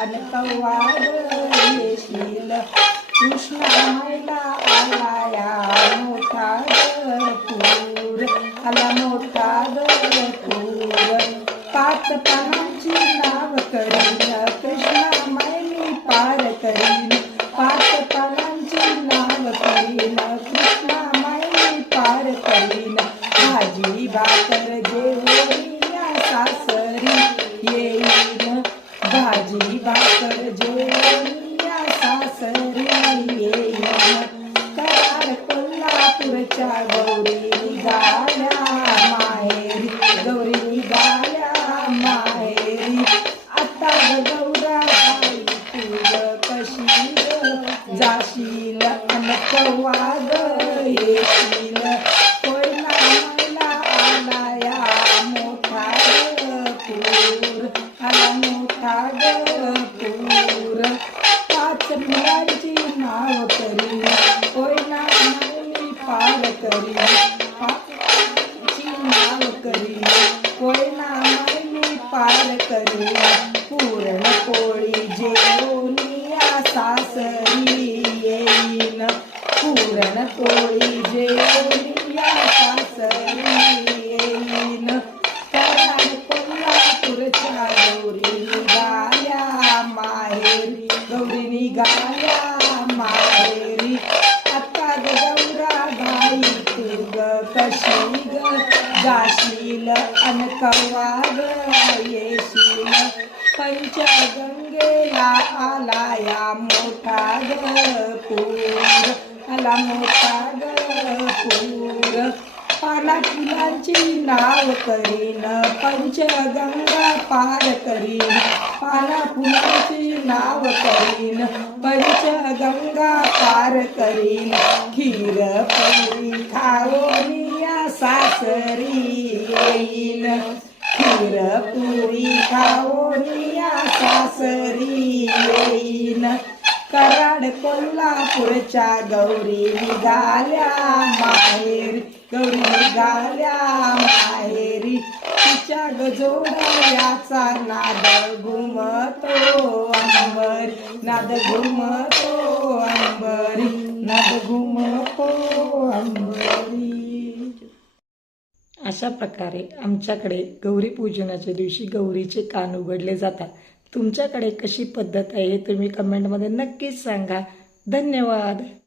अनकवाड येशील कृष्णाला आलाया मोठा पूर आला मोठा पूर पाच पानांची नाव करीन कृष्णामाई मी पार करीन पाच पानांची नाव करीन कृष्णामाई मी पार करीन भाजी भाकर जेवणी या सासरी येईन भाजी भाकर जेवणी या सासरी येईन कराड कोल्हापूरच्या गौरी निघाल्या माहेरी गौरी निघाल्या माहेरी आता गौराबाई तुझ कशी जाशील अनकवाद येशील कोयना आलाया मोठा पूर आला मोठा पूर पाच मुलांची नाव करी कोयना माई पार करी पाचची नाव करी कोयना माई पार करी पूरण पोळी जेवणी सासरी येईन पूरण पोळी जेवणी सासरी येईन कराड कोल्हापूरच्या गौरी निघाल्या माहेरी गौरी निघाल्या माहेरी आता गौराबाई तू ग कशी ग जाशील अनकवाड केव्हा ग येशील पंचगंगेला आला या मोठा ग पूर आला मोठा ग पूर पाना फुलांची नाव करीन पंचगंगा पार करीन पाना फुलांची नाव करीन पंचगंगा पार करीन खीर पुरी खाओनिया सासरी येईन खीर पुरी खाओनिया सासरी येईन कराड कोल्हापूरच्या गौरी निघाल्या माहेरी गौरी निघाल्या माहेरी तिच्या गजोडयाचा नाद घुमतो अंबरी नाद घुमतो अंबरी नाद घुमतो अंबरी. अशा प्रकारे आमच्याकडे गौरी पूजनाच्या दिवशी गौरीचे कान उघडले जातात. तुमच्याकडे कशी पद्धत आहे हे तुम्ही कमेंटमध्ये नक्कीच सांगा. धन्यवाद.